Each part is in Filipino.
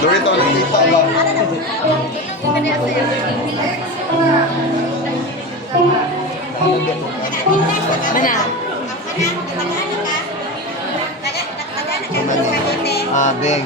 Dorito, nakita ba? Mana? Beng.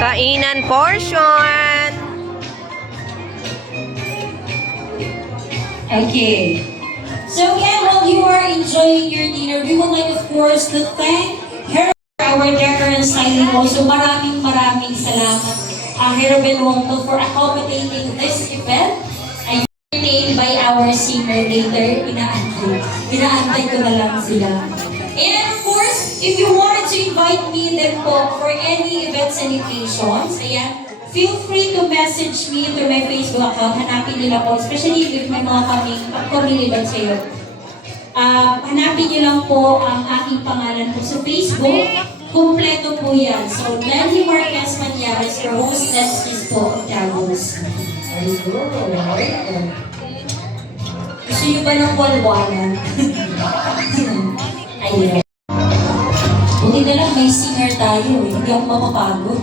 Kainan portion. Okay. So again, while you are enjoying your dinner, we would like, of course, to thank her, our decor and styling also. Maraming salamat, Herobel Wongto, for accommodating this event. Ay entertained by our singer later. Inaantay ko na lang sila. And of course, if you wanted to invite me then po for any events and occasions, ayan, feel free to message me through my Facebook account. Hanapin nila po, especially if may mga upcoming events kayo. Hanapin niyo lang po ang aking pangalan po sa Facebook. Kompleto po yan. So, Lenny Marquez Manyares, your host, let's just po of Davos. Gusto niyo ba ng walwalan? Ayun. Buti na lang may singer tayo. Hindi ako mapapagod.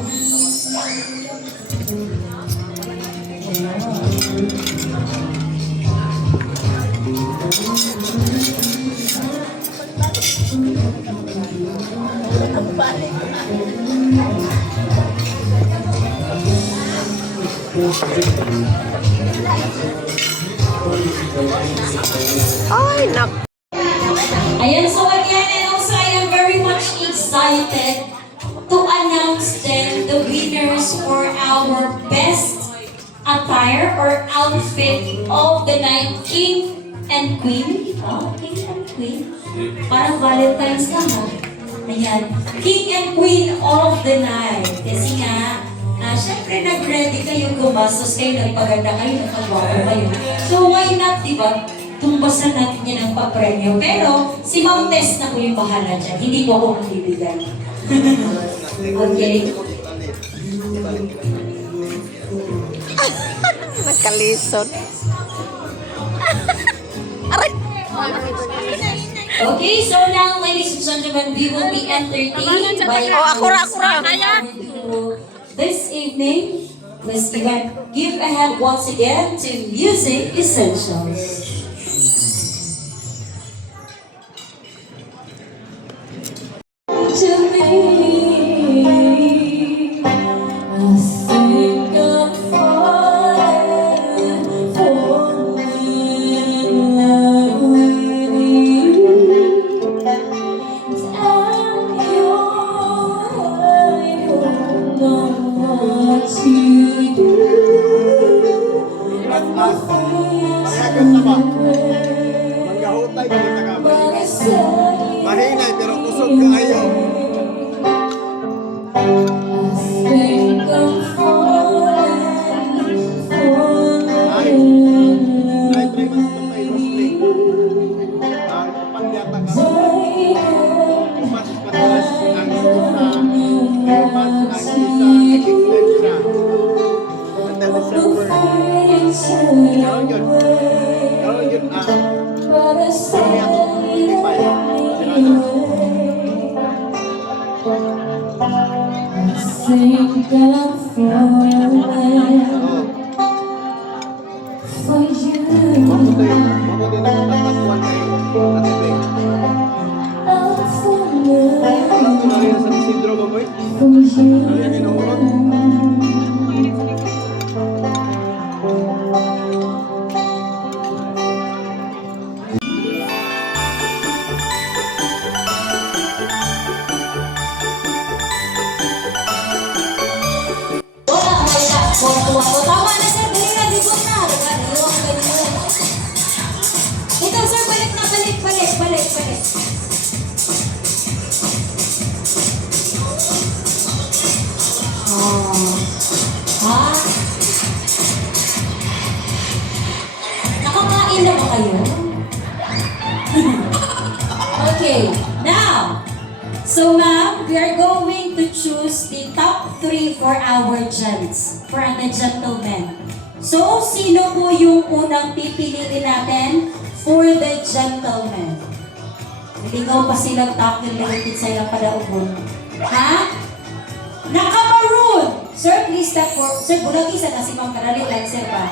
Ay, nak. Ayan, so again, and also I am very much excited to announce then the winners for our best attire or outfit of the night, King and Queen. Oh, King and Queen. Parang Valentine's lang, ha? Ayan. King and Queen of the night. Kasi nga, syempre nag-ready kayo, gumastos kayo, nagpaganda kayo, nagpagwapo kayo. So why not, di ba? Tumbasan natin yan ang papremyo. Pero si Ma'am Tess na po yung bahala dyan. Hindi po ako magbibigay. Okay. Nagkalisod. Aray! Okay, so now, ladies and gentlemen, we will be entertained by Oh, akura. this evening. Let's give a hand once again to Music Essentials. To me, I think I'm falling in love with you. And you don't know what to do. Maghahutay ka kita ka. But I say Mahinay pero kusog ka ayo. I think I'm falling Ay, in love. 3 months to pay Rosling. Ang pagyata ka. Mas matalas ang isa. 3 months ang isa. Nag-extend siya. Until December. Karoon yun. Karoon yun But I say I think I'm falling for you. Mabuti na matatagpuan kayo. Natibig. I'm falling Alam ko na rin sa Isidro mo boy. for you. Ano yung inuurot? Wala. Tama na sir, dali na, di ko na. Ito sir, balik. Oh. Ha? Nakakain na ba kayo? Okay, now, so ma'am, we are going to choose the top 3 for our gents, for the gentlemen. So, sino po yung unang pipiliin natin for the gentlemen? Ligaw pa silang takil na itin sa ilang padaubon. Ha? Naka-maroon! Sir, please step forward. Sir, bulag isa na si Ma'am Karali, like sir ba?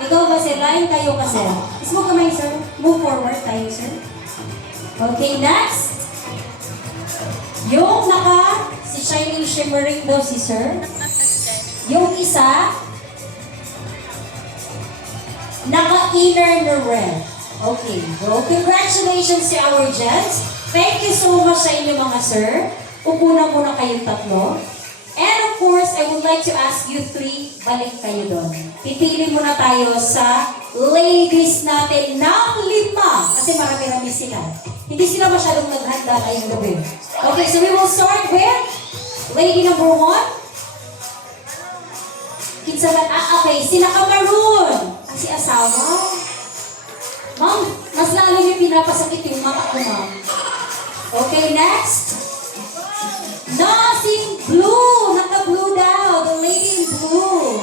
Ikaw ba sir? Line kayo ka sir. Is mo kamay sir? Move forward tayo sir. Okay, next. Yung si Shining Shimmering daw si sir. Yung isa, naka-inner na red. Okay, go. Congratulations to our gents. Thank you so much sa inyo mga sir. Upo na muna kayong tatlo. And of course, I would like to ask you 3, balik kayo doon. Pipili muna tayo sa ladies natin ng 5. Kasi marami-rami sila. Hindi sila masyadong naghanda ngayong gabi. Okay, so we will start with lady number 1. Kinsaman, okay, si naka-maroon. Si asawa. Ma'am, mas lalo yung pinapasakit yung mata ko, ma'am. Okay, next. Si blue. Naka-blue daw. The lady in blue.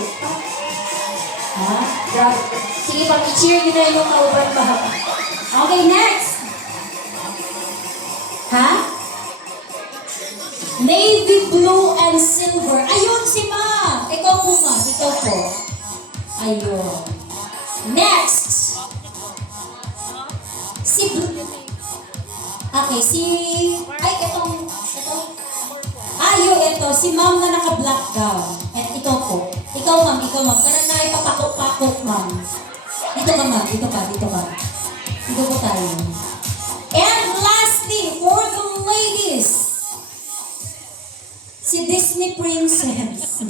Ha? Grabe. Sige, pag-cheer nyo na yung kauban ba? Okay, next. Ha? Navy blue and silver. Ayun si ma'am. Ikaw po ma'am. Ikaw po. Ayun. Next. Okay, ito. Ito, si ma'am na naka-black gown. At ito po. Ikaw ma'am. Parang nakipapakok-pakok ma'am. Dito ka ma'am, dito ka. Dito po tayo. And lastly, for the ladies, si Disney Princess.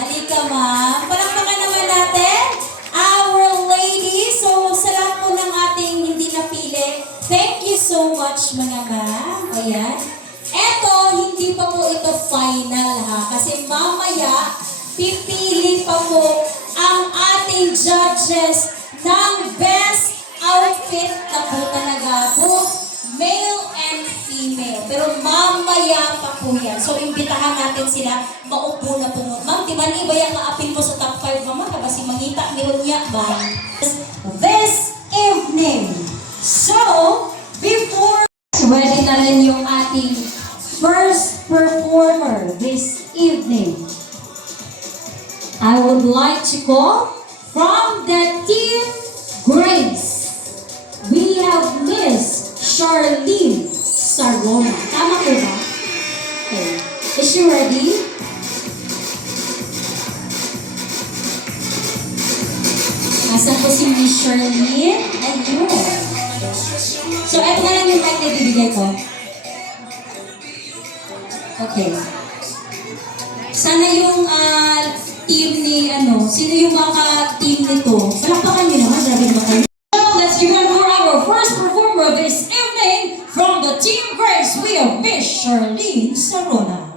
Halika ma'am. Palakpakan naman natin our ladies. So, sa lahat po ng ating hindi napili, thank you so much mga ma'am. Ayan. Eto, hindi pa po ito final ha. Kasi mamaya, pipili pa po ang ating judges ng best outfit na po talaga po, male and female. Pero mamaya pa po yan. So, imbitahan natin sila, maupo na po. Ma'am, di ba iba yung maapin mo sa top 5 mama? Kasi mangita, meron niya ba? This evening. So, before ready na rin yung ating first performer this evening, I would like to call from the Team Grace. We have Miss Charlene Sarona. Tama po ba? Okay. Is she ready? Asan po si Miss Charlene? Ayun. So, eto na lang yung mic na ibibigay ko. Okay. Sana yung team ni, sino yung mga team nito? Palakpakan nyo naman, grabe naman kayo. So, let's give it for our first performer this evening from the Team Grace. We have Miss Charlene Sarona.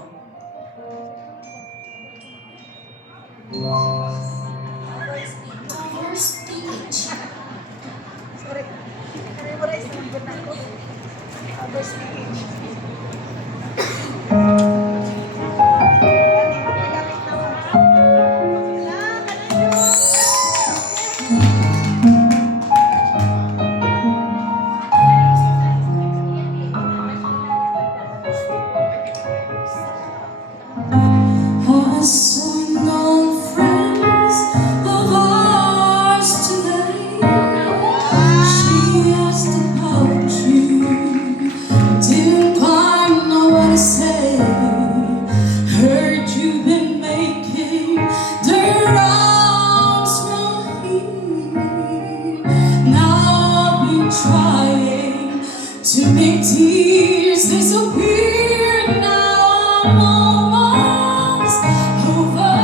To make tears disappear, now I'm almost over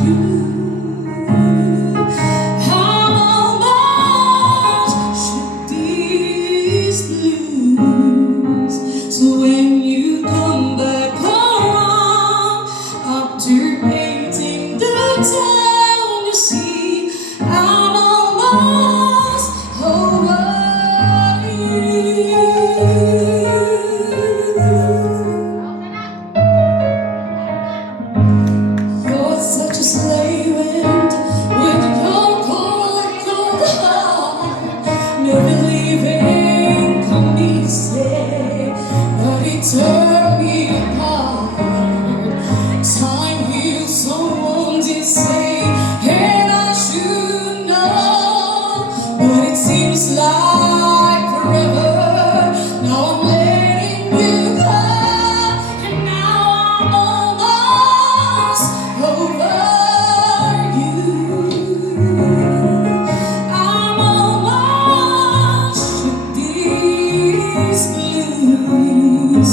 you. How much should these blues? So when you come back around, after painting the town, you see I'm almost over. You're such a slave wind with your cold, cold heart. Never leaving, come easy, but it tore me apart. Time heals so wounded, say, and I should know, but it seems like forever. Now I'm letting you go, and now I'm almost over you. I'm almost to these blues.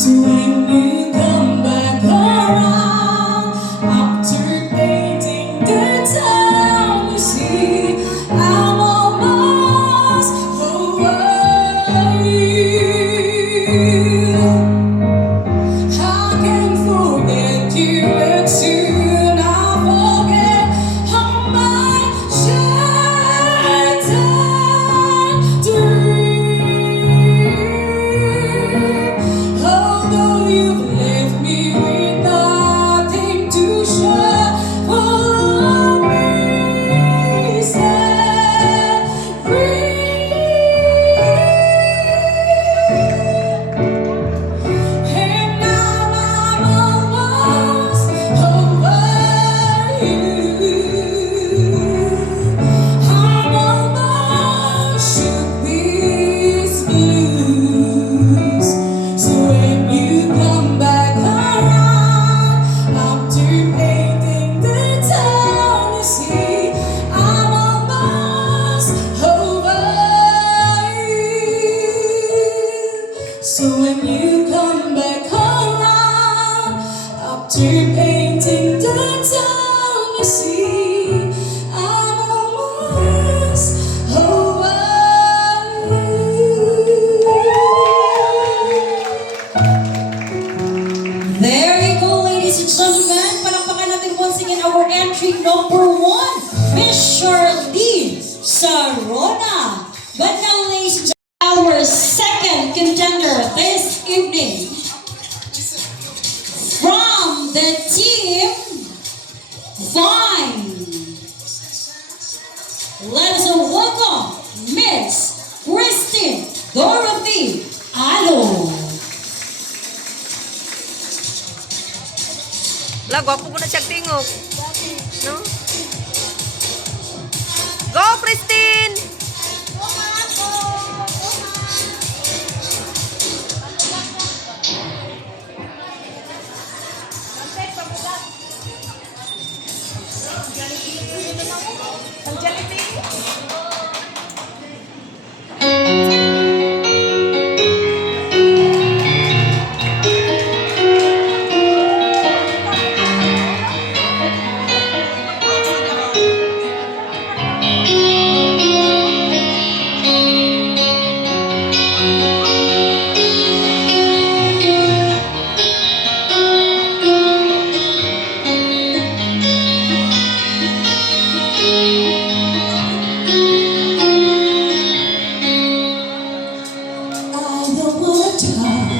So when you come back around, after painting the town, you see I'm almost Wala, gwapo ko na siyang tingog. No? Go, Christine! I don't wanna talk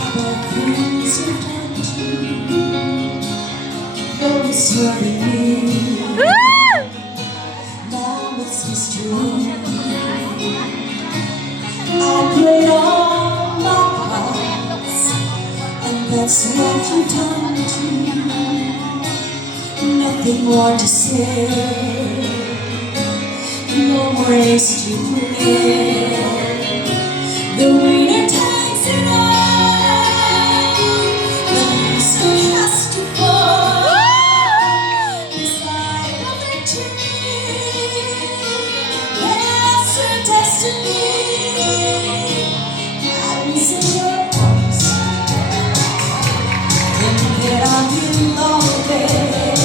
about things you've done to me. You're serving me. Now it's history. I played all my parts, and that's what you've done to me. Nothing more to say. No more race to play. The winner takes it all. The loser has to fall. Beside the victory, that's her destiny. Hands in your arms, and there I belong there.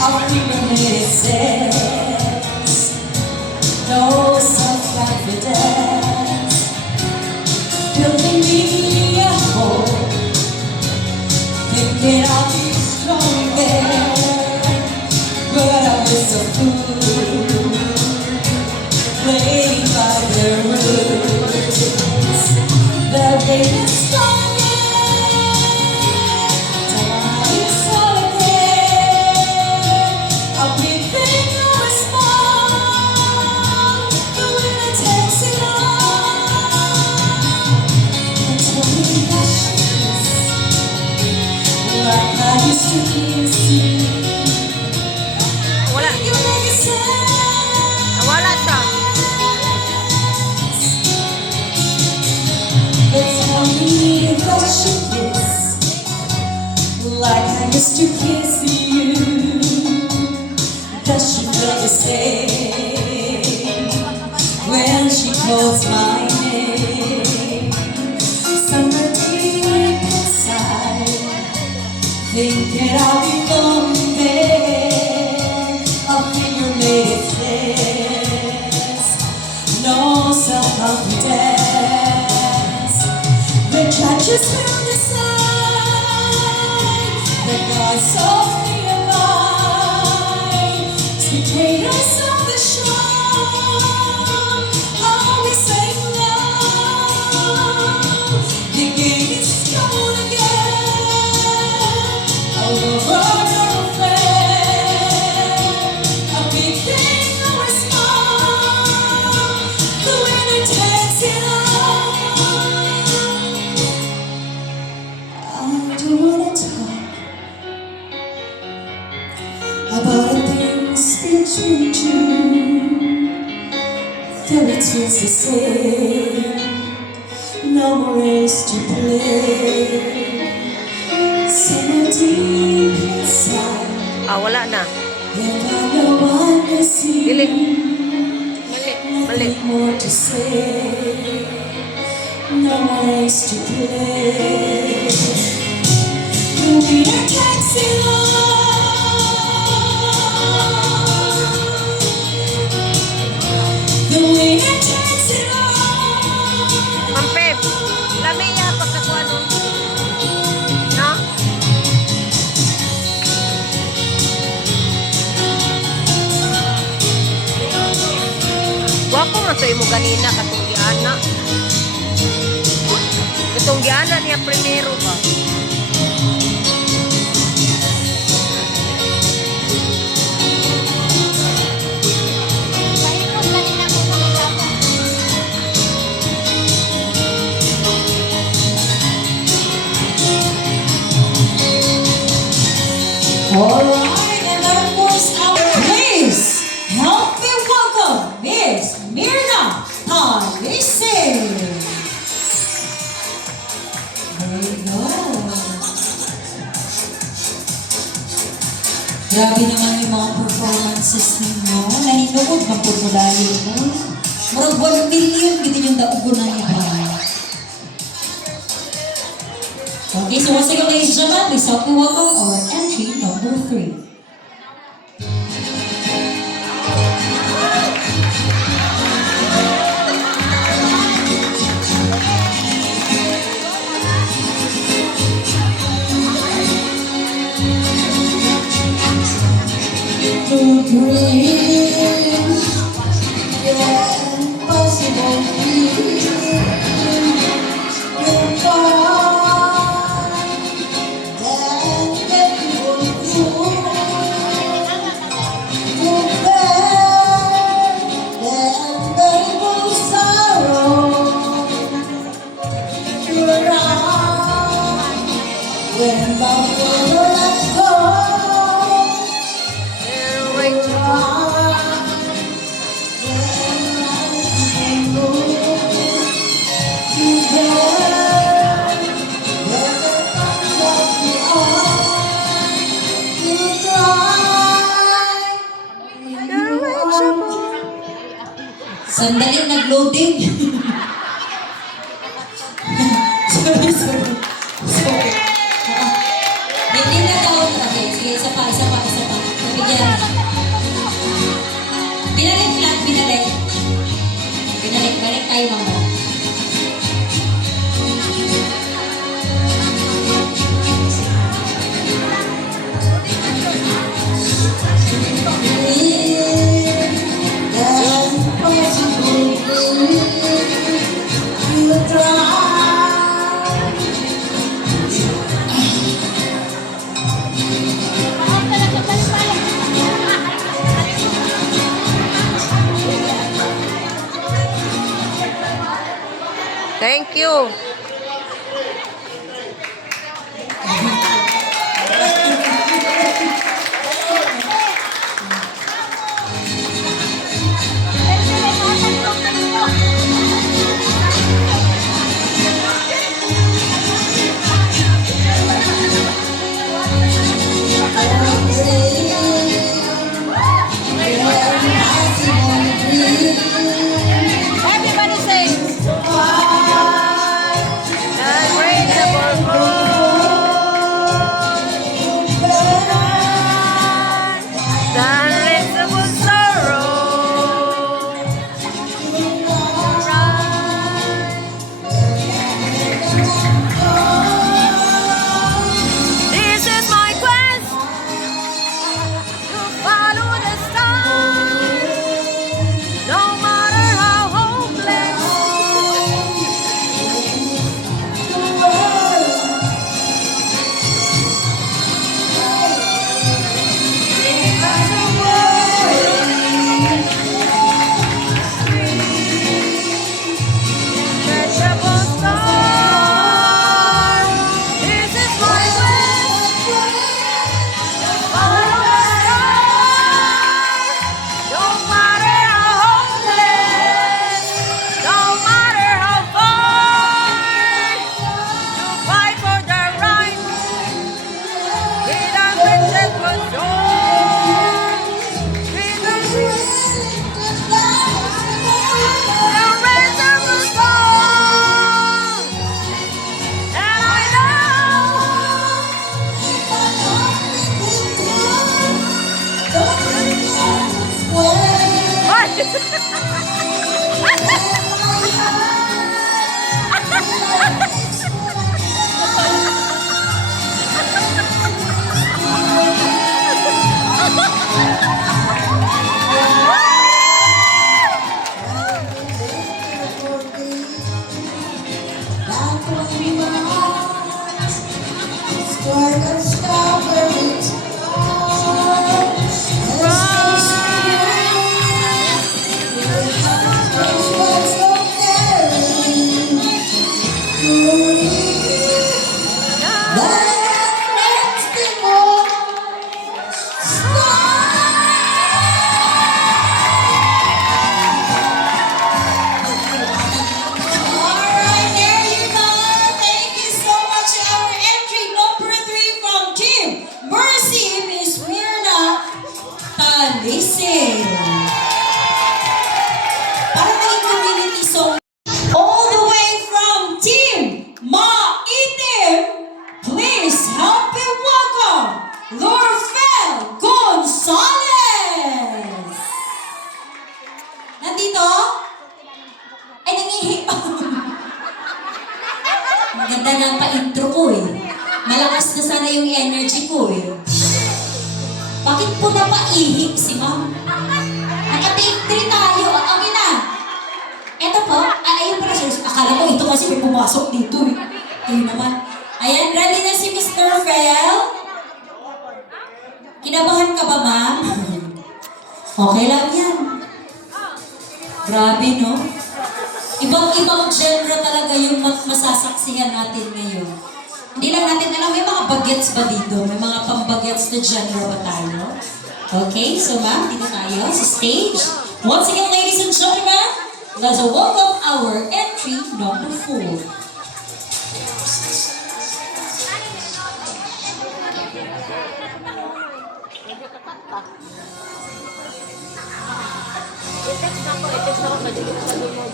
I'll be it says. No self-confidence, building me a home, thinking I'll be strong there, but I was a fool, playing by their rules. They'll make me stronger, dying solitaire. I'll be big or small, the winner takes it all. And tell me that like I used to kiss you. Wala. You make it sound. Nawala siya. Tell me that she is like I used to kiss you. Does she feel the same when she calls my name? Somewhere deep inside, thinking I'll be going there. A finger made it fast, no self-confidence. The judges will decide that God softly alive. Spectators of the show always say no. The game is going again. A lover or a friend, a big thing or a small, the winner takes it all. I don't wanna talk about the things between you. Though it feels the same, no more race to play. Somewhere deep inside, Ah, wala na. and I know I miss you. Dili. Mali. Nothing more to say, no more race to play. The winner takes it all. The winner takes it all. Ma'am Pep, lamiya pagkakuha no? No? Wapo na sa imo ganina katong giana. Katong giana niya primero ba? Alright, and of course, please help me welcome Miss Mirna Talise. There you go. Grabe naman yung mga performances ninyo. Naninood ng pagmulayo mo. Marag 1 million, hindi yung daugunan niya ba? Okay, so once again, ladies and gentlemen, please help me welcome our entry number 3. When the world lets go, sandali, nag-loading. Sorry. Hindi na daw. Okay, sige, isa pa. Nabigyan. Binalik. Balik tayo mamaya. Thank you. Everybody say, ganda ng pa-intro ko eh. Malakas na sana yung energy ko eh. Bakit po napaihip si ma'am? Naka-take 3 tayo. Okay na. Eto po. Ayun pala siya. Akala ko ito kasi may pumasok dito eh. Ayun naman. Ayan, ready na si Mr. Fel? Kinabahan ka ba, ma'am? Okay lang yan. Grabe, no? Ibang-ibang genre talaga yung masasaksihan natin ngayon. Hindi lang natin alam, may mga bagets ba dito? May mga pambagets na genre ba tayo? Okay, so ma'am, dito tayo sa stage. Once again, ladies and gentlemen, let's welcome our entry number 4. I-text ako sa dito sa lumog.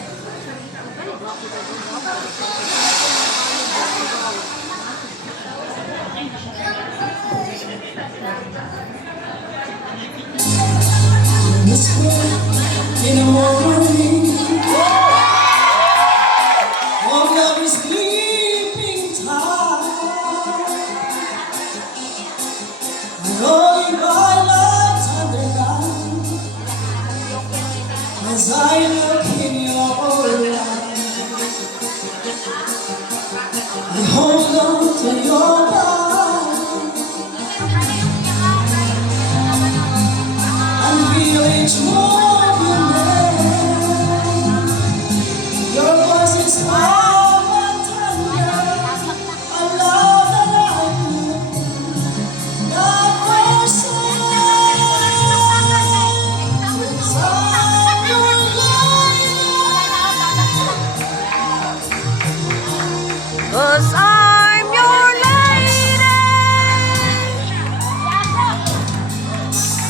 In the morning, of lover's sleeping time, rolling by lights underground, as I look in your eyes, I hold on to your body and feel each move. Your voice is warm and tender, a love that I knew not Cause I'm your lady,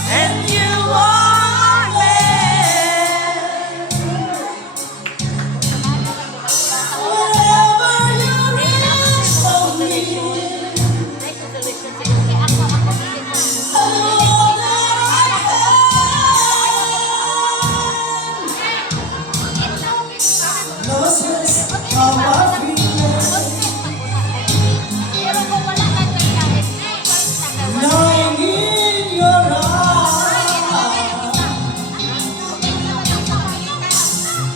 and you are my man. whenever you reach for me, all that I have, no sense of my feelings. Lying in your arms,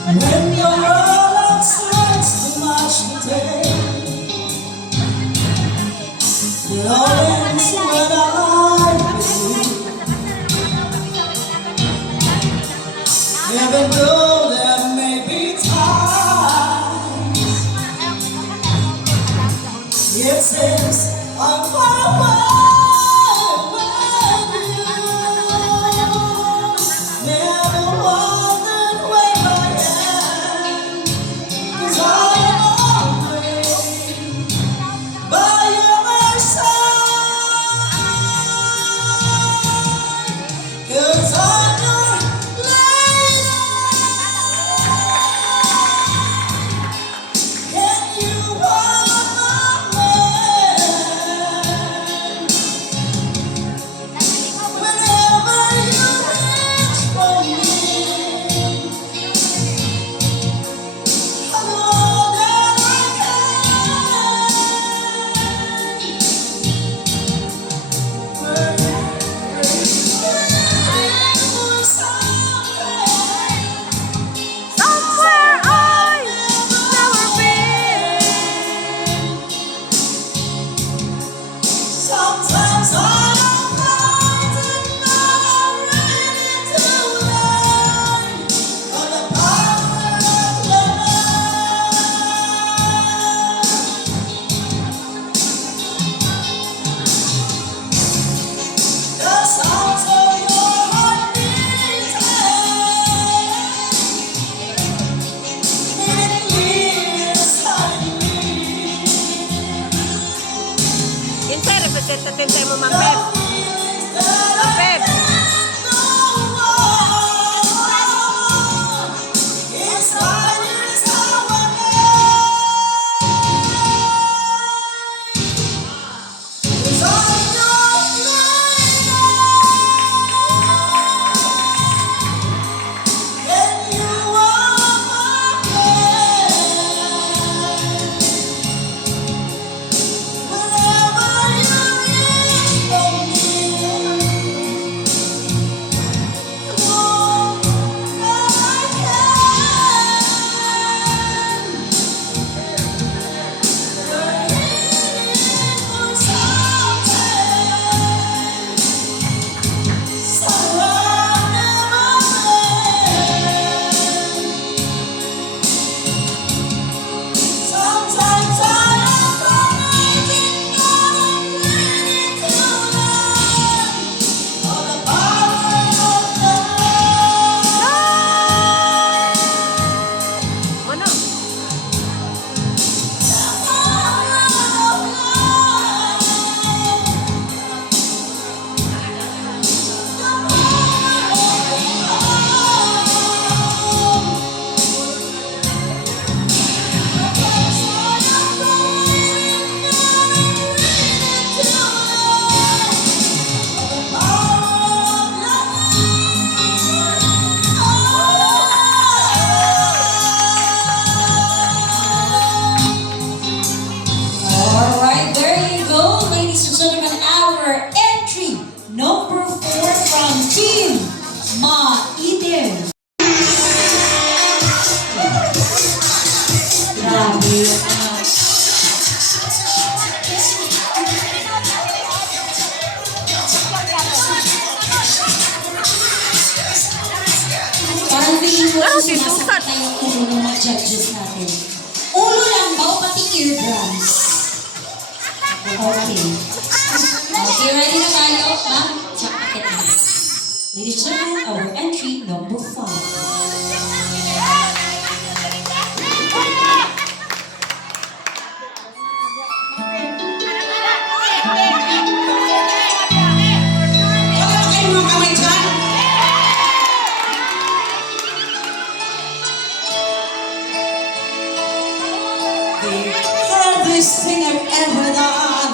when your world starts to match the day, it all ends when I believe. Even though there may be times it seems I'm far away. Cause I'm your lady. Parang feeling ko Ah, sumasakit sinusan. na yung ulo ng mga judges natin. Ulo lang ba o pati eardrums? Okay. Okay, ready na tayo? Ma'am, check it out. Ladies and gentlemen, our entry number 5. Wala ba kayong mga kamay dyan? The hardest thing I've ever done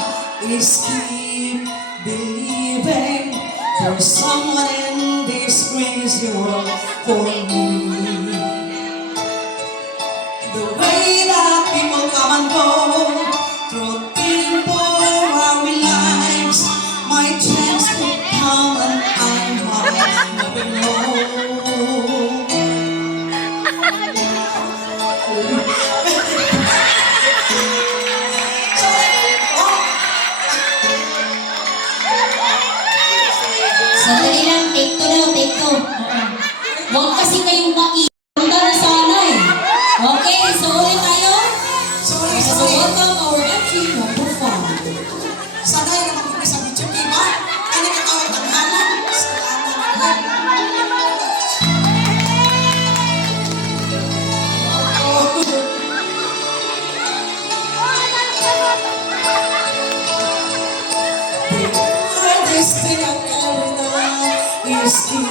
is keep believing there's someone in this crazy world for me. The way that people come and go through temporary lives, my chance could come and I might never know. Sandali lang, take 2 daw, take 2. Huwag kasi kayong maikunda na sana eh. Okay, so ulit tayo. Sorry, So sorry. welcome our entry number 5. Sanay naman kami sa video game, ha? Ano ka tawag tanghalan? Hardest thing I've ever done is keep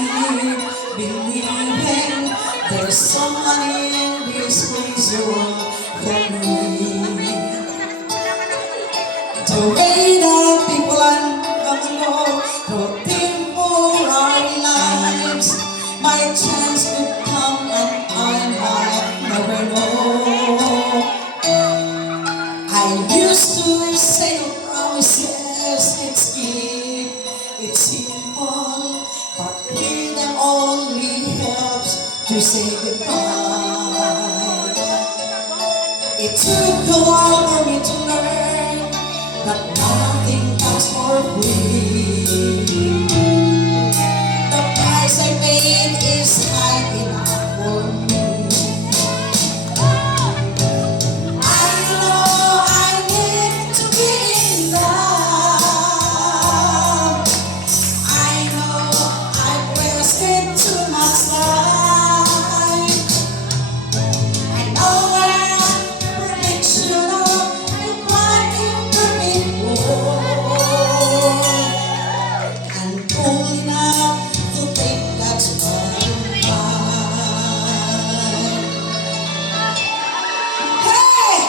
believing there's someone in this crazy world for me. The way that people come and go through temporary lives, my chance could come and I might never know. I used to say no promises, it's deep, it's simple, but with them only helps to say goodbye. It took a while for me to learn that nothing comes for free. The price I paid is high enough for me. I know I need to be in love. I know I've wasted too much time. I know I'm predictional and quite imperfect. And cool enough to think that's what I'm fine. Hey!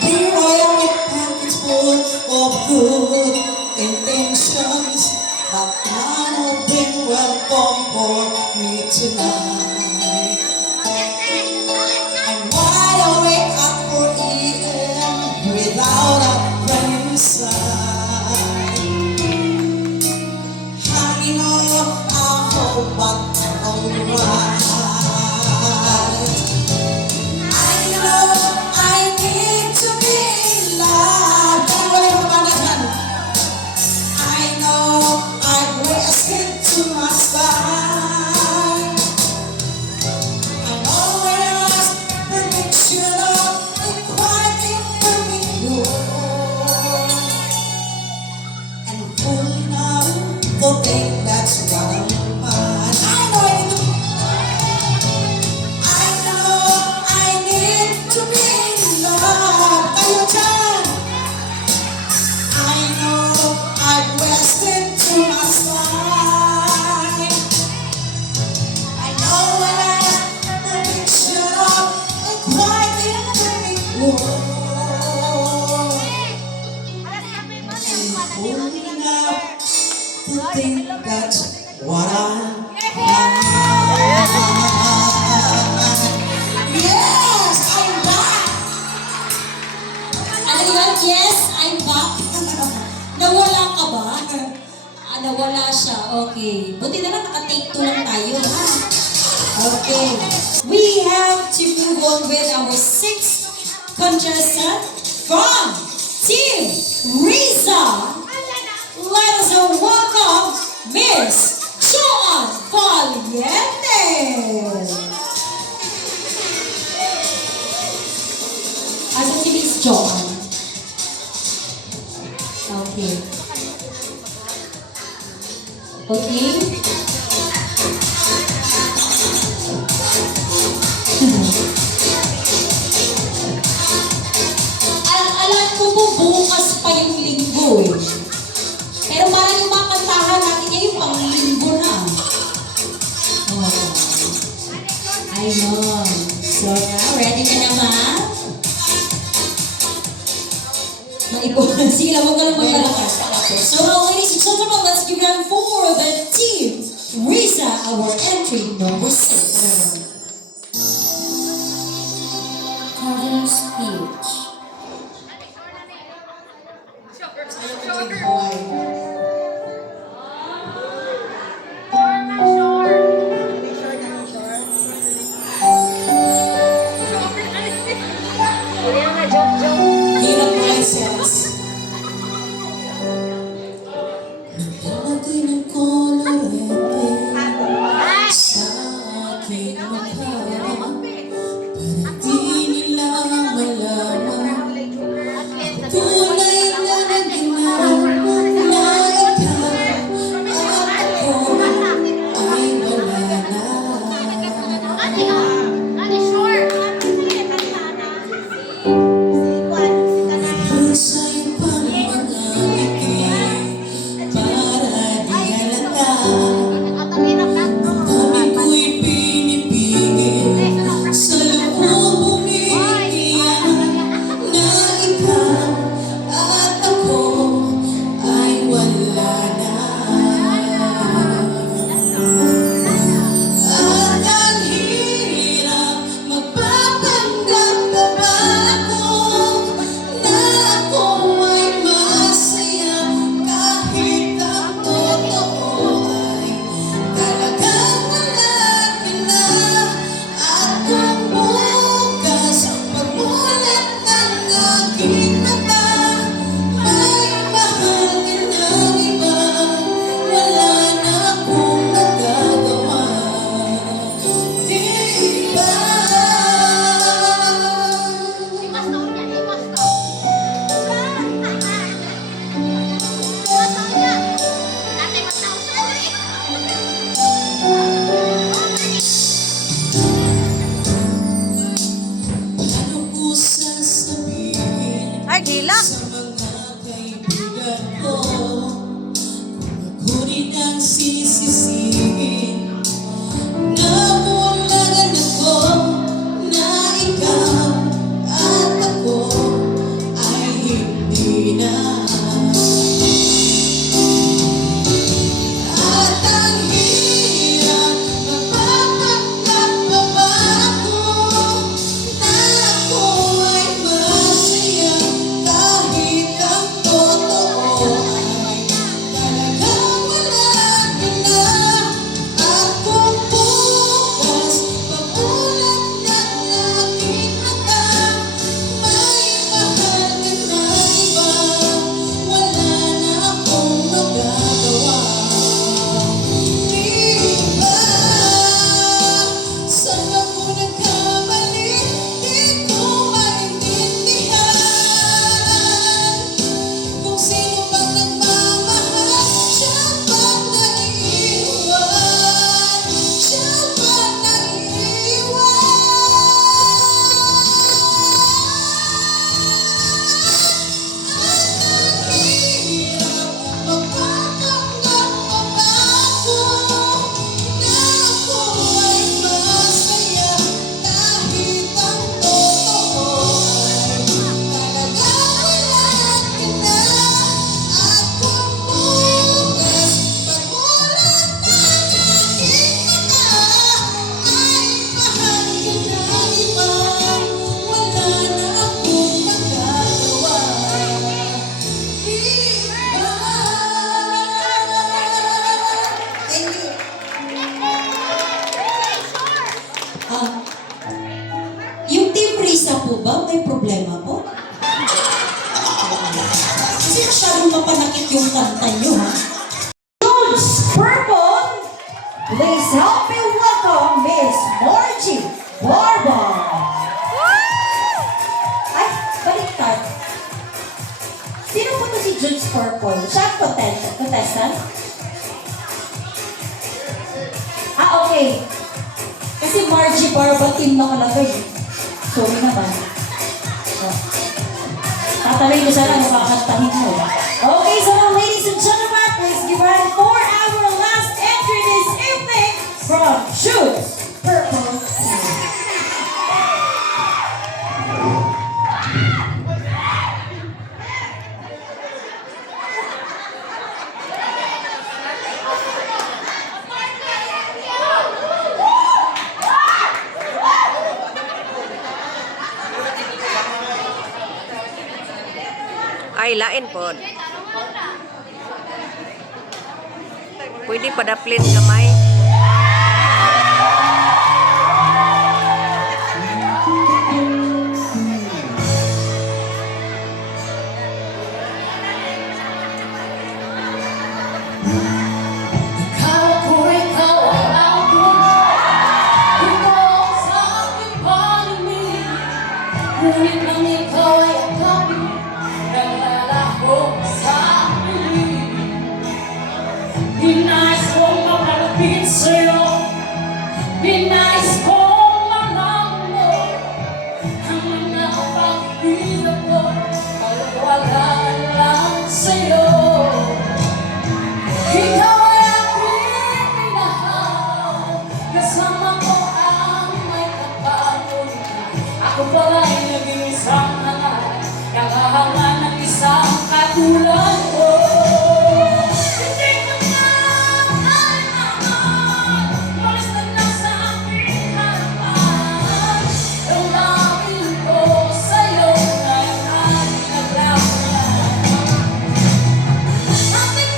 Here I am with pockets full of good intentions, but none of them welcome for me tonight. I'm wide awake at 4 a.m. without a friend inside. Hanging on a hope, but I'm alright. I know I need to be in love. I know I've wasted too much time. I know I lost perfection of a quite imperfect world. And full enough to think that's what I'm fine. I know I need to. I know I need to be in love. Kayo dyan. I know I've wasted too much time. I know I am perfection of a quite imperfect world. And full enough to think that's what I'm Yes, I'm back. Ano yun? Yes, I'm back. Nawala ka ba? Nawala siya. Okay. Buti na lang naka-take 2 lang tayo, ha? Okay. We have to move on with our sixth contestant from Team Risa. Let us welcome Miss Joan Valiente. Asan si Miss Joan? Okay. Okay. Alam ko po bukas pa yung linggo eh. Pero parang yung mga kantahan natin ngayon pang linggo na. Oh. Ayun. So now, ready ka na ma? Maipunan. Sige lang, huwag ka lang magkalakas. So now, ladies and gentlemen, let's give it up for the team. Risa, our entry number 6. Cover speech. Hirap license. Naglalagay ng kolorete sa aking mukha para di nila malaman tunay na naginaw na ikaw at ako ay wala na. Sa'yo pang mga ngiti para di halata. Kami ko'y pinipigil sa loob umiiyak na ikaw at ako ay wala na. At ang hirap magpapanggap pa ba ako na ako ay masaya kahit ang totoo ay talagang malaki na. At kung bukas pagmulat ng aking mata ay mahal ka ng iba, wala na akong nagagawa. Di ba? Ano ko sasabihin Ay, gila. sa mga kaibigan ko kung ako rin ang sisisihin na buwalan ako na ikaw at ako ay hindi na. At ang hirap magpapanggap pa ba ako na ako ay masaya kahit ang totoo ay talagang wala ka na. kanta nyo, ha? Jules Purple, please help me welcome Miss Margie Barba. Ay, baliktad. Sino po to si Jules Purple? Siya ang contestant? Ah, okay. Kasi Margie Barba team nakalagay. Sorry naman. Oh. Tatalay mo sana, makakantahin mo. Okay, so ladies and gentlemen, please give her for our last entry this evening from Jules Purple Team. Ay, lain po. Pwede padaplin gamay. Akala ko ikaw ay ako. Ito sa aking paningin. Ngunit nang ikaw ay akapin, naglalaho sa akin. Binais kong mapalapit sa'yo. Binais kong malaman mo ang mga paghihirap ko. Palawalan lang sa'yo. Ikaw ay aking minahal. Kasama ko ang may kapatid. Ako pala'y naging isang hangal. Nakahangal ng isang katulad ko. Hindi ko na kailangan. Malis na lang sa aking harapan. Damdamin ko sa'yo ngayon ay naglaban. Ating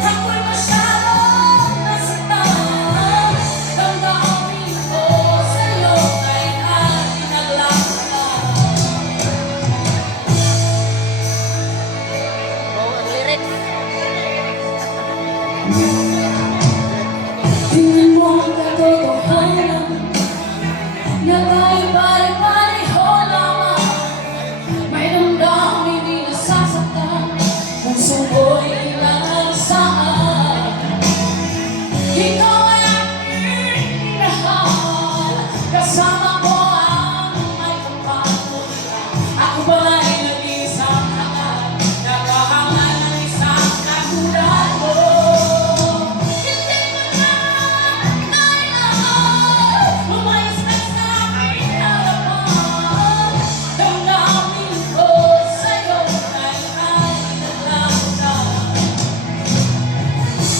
ako'y masyadong nasaktan. Damdamin ko sa'yo ngayon ay naglaban. Oh, ang lyrics. Tingnan mo ang katotohanan na tayo pare-pareho lamang. May damdamin di nasasaktan, puso ko'y inaasaan. Ikaw ay aking minahal, kasama ko ang may kapatid. Ako bala'y nag-isang hangal, nakahangal ng isang katulad mo. Hindi ko na kailangan lumayas na sa aking harapan. Damdamin ko sa'yo ay naglaban.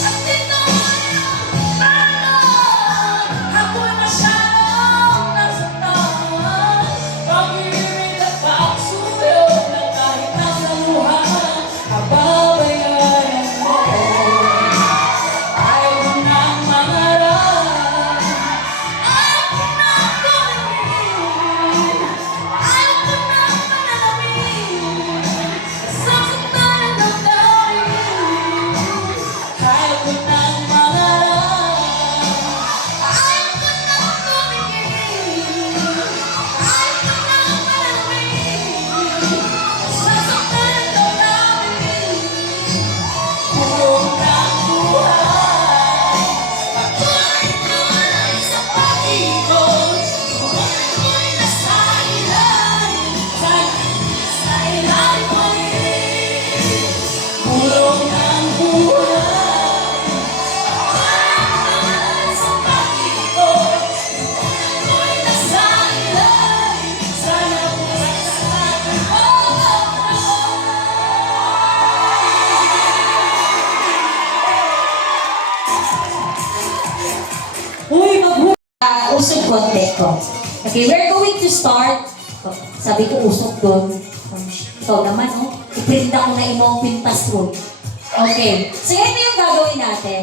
At ito ay ang tanong, ako'y masyadong nasaktan. Pag-ibig at pagsuyo na kahit nasa luha, pababayaan mo. Ayaw ko nang mangarap, ayaw ko nang gawin, ayaw ko nang manalamin. Nasasaktan ang damdamin. Ayaw ko nang mangarap, ayaw ko nang tumingin, ayaw ko nang manalamin. Nasasaktan ang damdamin. Pulong ng buhay, patuloy-tuloy sa pag-ibig. Ako'y nasa ilalim, sa ilalim mo rin. Pulong ng buhay, patuloy sa pag-ibig. Ako'y nasa ilalim, sana buhay sa ating Uy, usog konti ko. Okay, we're going to start. Oh, sabi ko usog doon. Ikaw naman, oh. Iprinta ko na imong pintas room. Okay, so ito yung gagawin natin.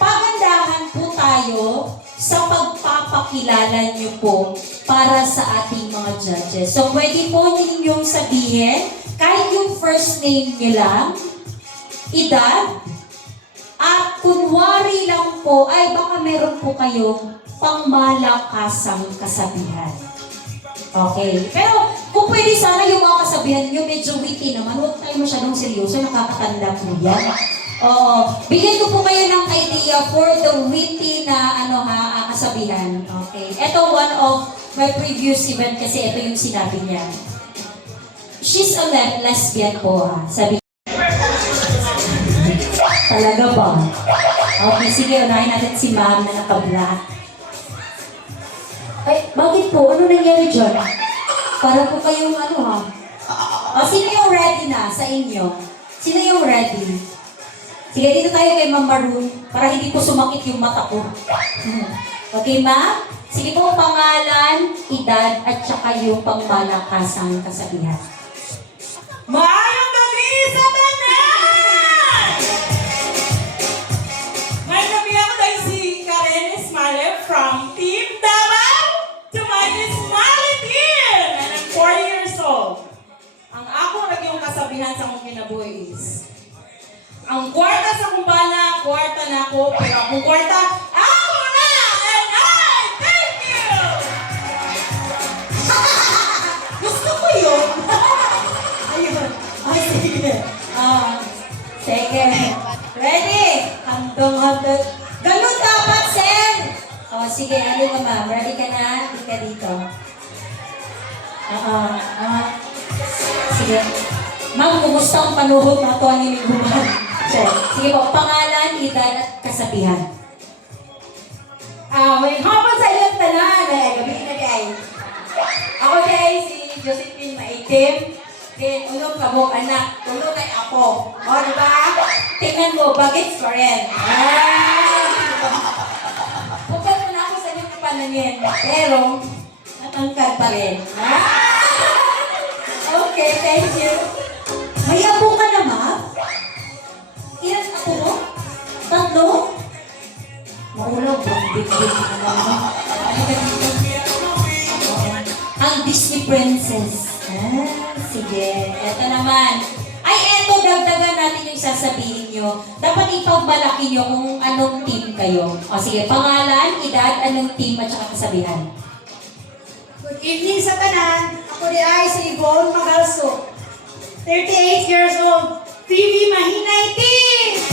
Pagandahan po tayo sa pagpapakilala niyo po para sa ating mga judges. So pwede po ninyong sabihin kahit yung first name nyo lang, edad, at kunwari lang po, ay baka meron po kayong pangmalakasang kasabihan. Okay. Pero kung pwede sana yung mga kasabihan nyo, medyo witty naman. Huwag tayo masyadong seryoso, nakakatanda po yan. Oo. Bigyan ko po kayo ng idea for the witty na kasabihan. Okay. Ito one of my previous event kasi ito yung sinabi niya. She's a lesbian po sabi. Talaga ba? Okay, sige, unahin natin si ma'am na nakablack. Ay, bakit po? Ano nangyari dyan? Para po kayong sino yung ready na sa inyo? Sino yung ready? Sige, dito tayo kay Ma'am Maroon para hindi po sumakit yung mata ko. Okay, ma'am? Sige po, pangalan, edad, at saka yung pangmalakasang kasabihan. Maayong gabi sa tanan! May gabi ako tayo si Karen Esmale from Team Davao to my Esmale team! And I'm 40 years old. Ang ako naging kasabihan sa akong kinabuhi is, ang kwarta sa kumbana, kwarta na ako, pero akong kwarta, ako na! And I thank you! Gusto ko yun! Ayun. Ay, sige. Sige. Ready? Handong-handong. Ganun dapat, sir! Sige, ano ka ma'am? Ready ka na? Hindi ka dito. Sige. Ma'am, kumusta ang panuhod na ito ang iniguman? Sige po, pangalan, edad, at kasabihan. May hapon sa iyong tanan. Gabi na guys. Ako guys, si Josephine Maitim. Then, ulong kabog anak. Ulong kay ako. O, diba? Tingnan mo, bagets pa rin. Pagkat mo na ako sa inyong kapananin. Pero, natangkad pa rin. Okay, thank you. May apo ka na, ma'am? Ilan apo mo? Tatlo? Maulaw, big-big ka naman. Ang Disney Princess. Sige. Eto naman. Ay, eto, dagdagan natin yung sasabihin nyo. Dapat ipagmalaki nyo kung anong team kayo. Sige, pangalan, edad, anong team, at saka kasabihan. Good evening sa tanan. Ako di ay si Yvonne Magalso. 38 years old. TV Mahinay Team!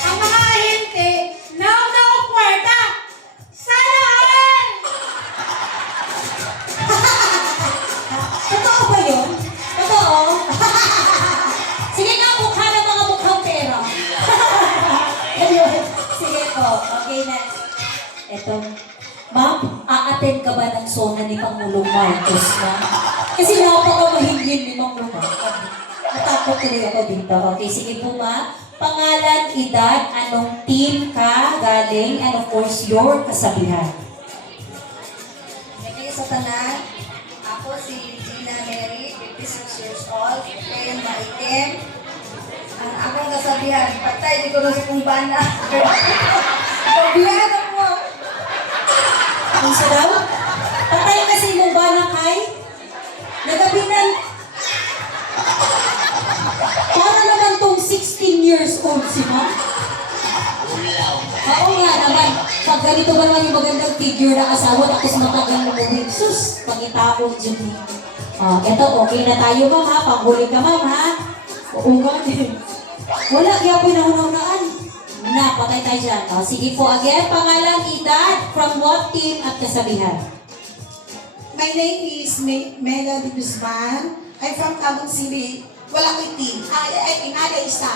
Ang mga ahente, now kwarta! Sanahan! Totoo ba yun? Totoo? Sige nga, mukha ng mga mukhang pera. Ayun. Sige po. Okay, next. Eto. Ma'am, a-attend ka ba ng sona ni Pangulong Marcos na? Kasi napaka-mahingin ni Pangulong Marcos. Natakot tuloy ako dito. Okay, sige po ma'am. Pangalan, edad, anong team ka galing, and of course, your kasabihan. Gabi sa tanan, ako si Gina Mary, 56 years old, ngayon maitim. Ang akong kasabihan, patay di ko na sa kumbana. Kabihan ako. Ang daw? Patay kasi yung banang kay nagabinan. Para naman tong 16 years old si ma'am. Oo nga naman. Pag ganito ba naman yung magandang figure na asawa tapos matagal mo mo. Sus, pangitaon dyan. Eto, okay na tayo ma'am ha. Panghuli ka ma'am ha. Oo nga din. Wala, kaya po nauna-unaan. Na, patay tayo dyan. Sige po, again, pangalan, edad, from what team at kasabihan? My name is Mega de Guzman. I'm from Tabang City. Wala ko team. Nada isa.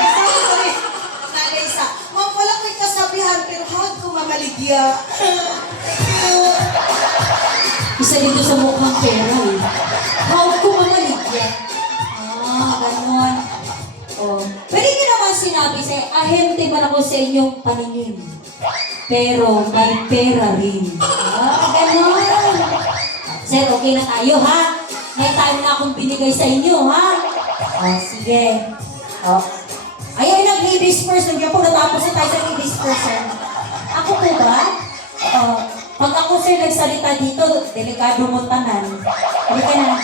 Sorry. Nada isa. Ma'am, wala ko kasabihan pero hawag ko mamaligya. Thank you. Isa dito sa mukhang pera eh. Hawag ko mamaligya. Ganon. Pwede nyo naman sinabi sa ahente man ako sa inyong paningin. Pero may pera rin. Ganon. Sir, okay na tayo ha? May time na akong binigay sa inyo ha? Sige. Ayaw nag-ladies first. Nagyan po natapos na tayo sa ladies first. Ako po ba? Pag ako sir nagsalita dito, delikado mo tanan. Halika na.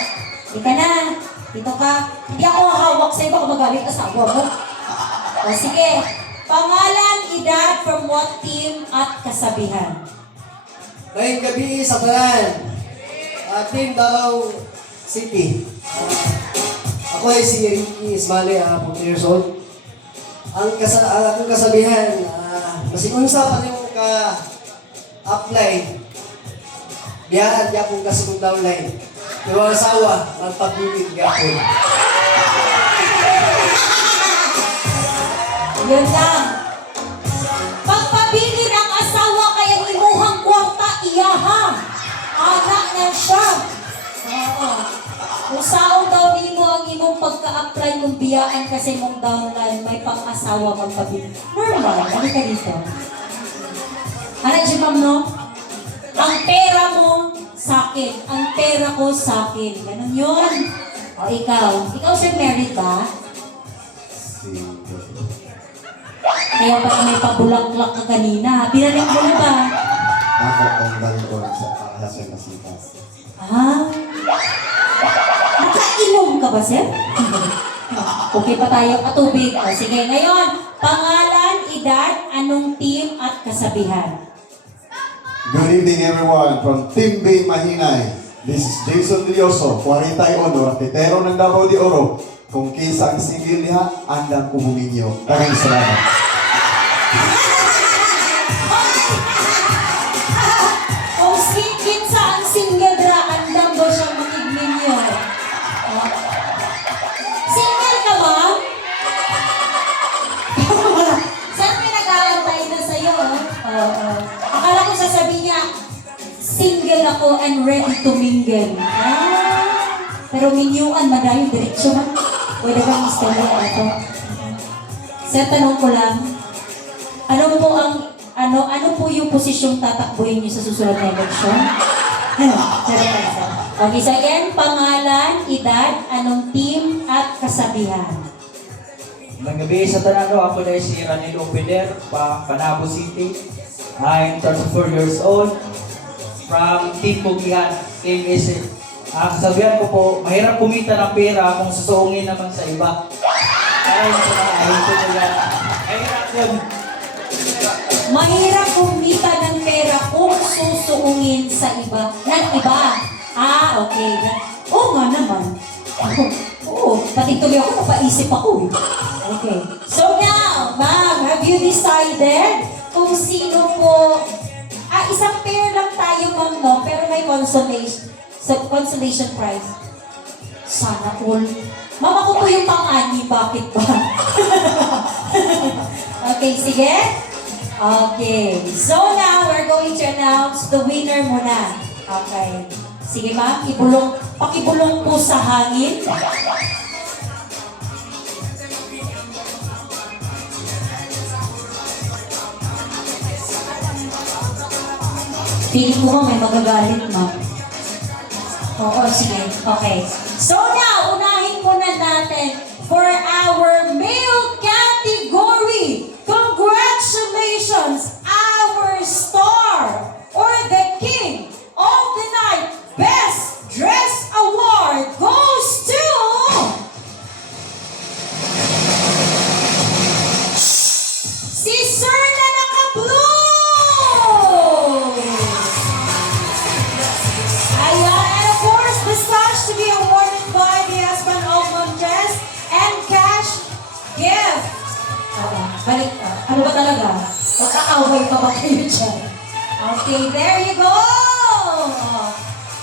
Halika na. Dito ka. Hindi ako hawak sa'yo, baka magalit asawa mo. O sige. Pangalan, edad, from what team, at kasabihan. Ngayong gabi sa tanan, Team Davao City. Ako ay si Ricky Ismale, 14 years old. Ang akong kasabihan, masikunsa pa yung ka-apply, biyahan niya akong kasunod downline. Yung mga asawa, magpapibig niya ako. Yun lang. Pagpabilin ang asawa kaya imuhang kwarta iyaha. Anak na siya. Oo. Kung saong daw nimo ang imong pagka-apply mong biyaan kasi mong downline, may pang-asawa magpabilin. Normal. Ano ka dito? Ano siya ma'am no? Ang pera mo sa akin. Ang pera ko sa akin. Ganun yun. O ikaw. Ikaw sir married ba? Kaya pala may pabulaklak ka kanina. Binalik mo na ba? Ako ang dalon sa kahasang masipas. Ah. Nakainom ka ba, sir? Okay pa tayo. Patubig. O, sige, ngayon. Pangalan, edad, anong team, at kasabihan. Good evening everyone from Team B Mahinay. This is Jason Dioso, 41, raketero ng Davao de Oro. Kung kinsa ang single niya, andang kumuminyo. Maraming salamat. Kung kinsa ang single ra, andam daw siyang makigminyo. Single ka ba? Saan pinag-aantay na sa'yo? Oo. Akala ko sasabihin niya, single ako and ready to mingle. Pero minyuan, madayong direksyon. Pwede bang istorya ito? Sir, tanong ko lang, ano po yung posisyong tatakbuhin niyo sa susunod na eleksyon? Okay, so again, pangalan, edad, anong team, at kasabihan. Magabi sa Tanano, ako na si Ranilo Peder, Panabo City. I'm 34 years old. From Team Pugihan, Team SM. Ang kasabihan ko po, mahirap kumita ng pera kung susuungin naman sa iba. Ay, ito nila. Mahirap yun. Mahirap kumita ng pera kung susuungin sa iba. Ng iba. Ah, okay. Oo nga naman. Oo, pati tuloy ako, napaisip ako. Okay. So now, ma'am, have you decided kung sino po... isang pair lang tayo, ma'am, no? Pero may consolation prize. Sana all. Ma'am, ako po yung pang-ani. Bakit ba? Okay, sige. Okay. So now, we're going to announce the winner muna. Okay. Sige, ma'am. Pakibulong po sa hangin. Feeling ko may magagalit, ma'am. Oo, sige. Okay. So now, unahin muna natin for our male category. Congratulations! Our star or the king of the night Best Dress Award goes to... si Sir na naka-blue! To be awarded by the husband of Montes and cash gift. Balik ka. Ano ba talaga? Magkakaaway pa ba kayo dyan? Okay, there you go!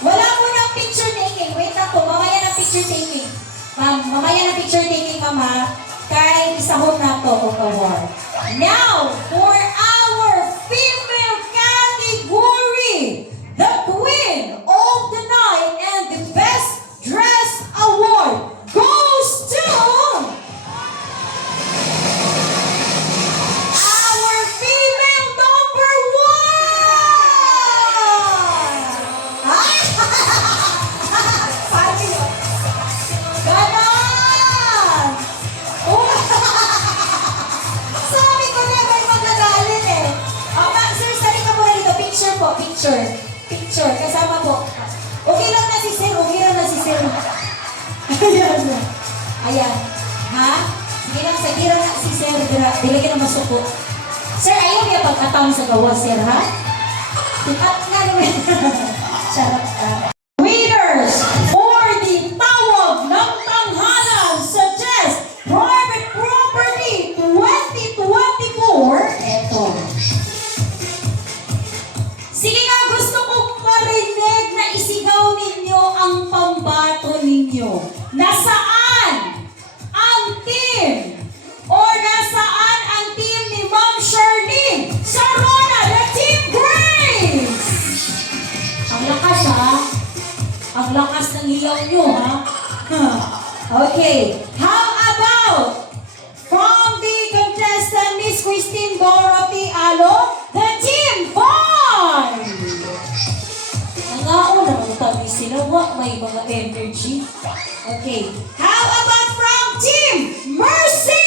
Wala mo ng picture taking. Wait lang po, mamaya ng picture taking. Ma'am, mamaya ng picture taking, mama. Kaya isahon na to ang award. Now, for our female category, the queen of the night and the best dress award goes to our female number 1! Sabi yun. Ganon! Sabi ko na may magagalit. Ayan. Ha? Sige lang, sagira na si Sir. Dilagyan ng masuko. Sir, ayaw niya pagkataon sa gawa, Sir, ha? At nga naman. Charot ka. Winners for the tawag ng tanghalan suggest private property 2024. Eto. Sige nga, gusto kong marinig na isigaw ninyo ang pambato ninyo. Nasaan ang team? Or nasaan ang team ni Ma'am Charlene Sarona, the Team Grace? Ang lakas, ha? Ang lakas ng hiyaw nyo, ha? Okay. How about from the contestant Miss Christine Dorothy Alo, the Team Bond? Nangaon na mga tabi sila. Wag may mga energy. Okay. How about from Team Mercy?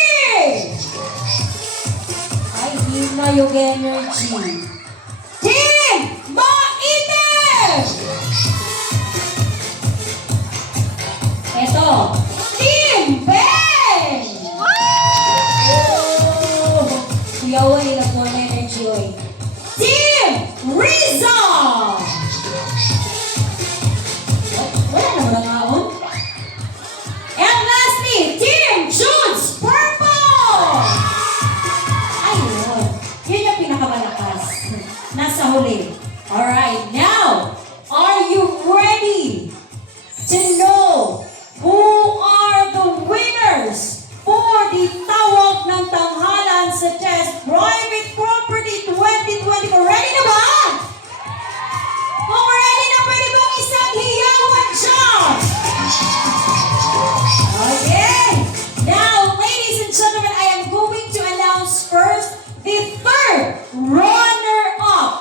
Ay, hina yung energy. Team Maitim! Eto. Team Bang! Oh! Kuyawa nila po ang energy, oy. Team Rizal! Wala naman ang aon. And lastly, Team Judes Purple! Ayun. Yun yung pinakamalakas. Nasa huli. Alright, now, are you ready to know who are the winners for the Tawag ng Tanghalan sa Test Private Property 2024? Ready na ba? Kung ready na, pwede bang isang hiyawan dyan? Okay. Now, ladies and gentlemen, I am going to announce first the third runner-up.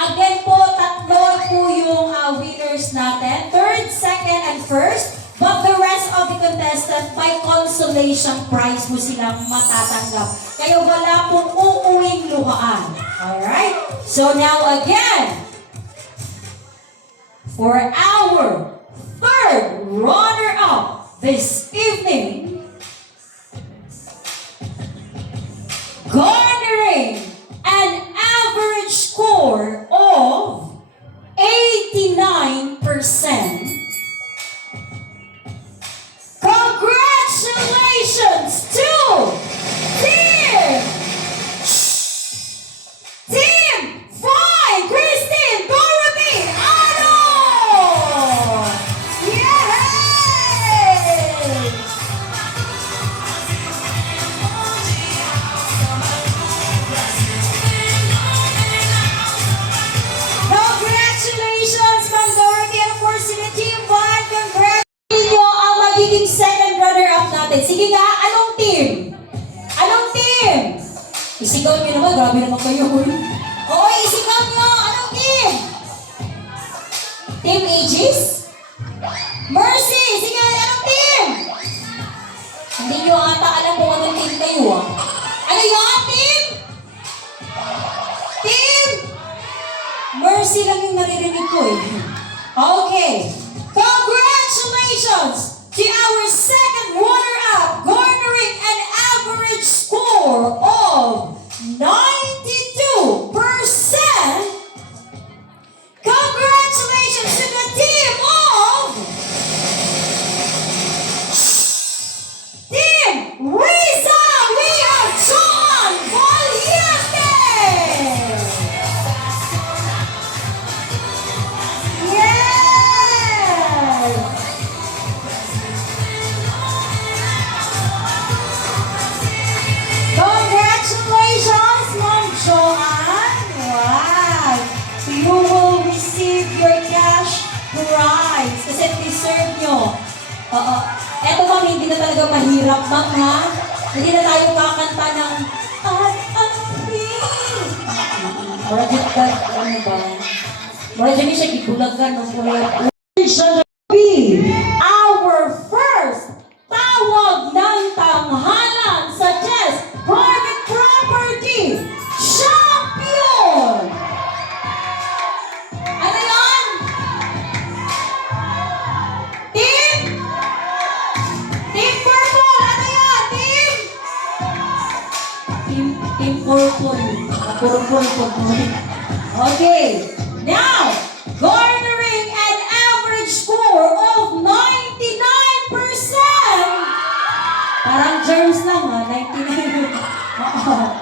Again po, tatlo po yung winners natin. Third, second, and first. But the rest of the contestants, by consolation prize po silang matatanggap. Kaya wala pong uuwing luhaan. Alright? So now again, for our third runner-up this evening, garnering an average score of 89%. Congratulations to Team Fine Christine Dorothy Ano! Yay! Congratulations, Ma'am Dorothy, and of course, si Team Fine, congrats ninyo ang magiging second runner-up natin. Sige nga, anong team? Anong team? Isigaw nyo naman, grabe naman kayo. Oo, isigaw nyo, anong team? Team Aegis? Mercy, sige, anong team? Hindi nyo ata alam kung anong team kayo, ah. Ano yun, team? Team? Mercy lang yung naririnig ko, eh. Okay. Congratulations to our second runner-up, garnering an average score of 92%. Congratulations to the team of Team Rizal. We have John Valiente. Yes. Congratulations, Ma'am Joanne. Wow. You will receive your cash prize kasi deserve nyo. Oo. Eto, ma'am, hindi na talaga mahirap, ma'am, ha? Hindi na tayo kakanta ng Project ka, ano ba? Project niya siya, gibulagan ng kulay. Our first tawag ng tanghalan sa Test Private Property Champion! Ano yun? Team? Team Purple! purple. Puro purple po. Okay. Now, garnering an average score of 99%. Parang germs lang ha, 99. Oo.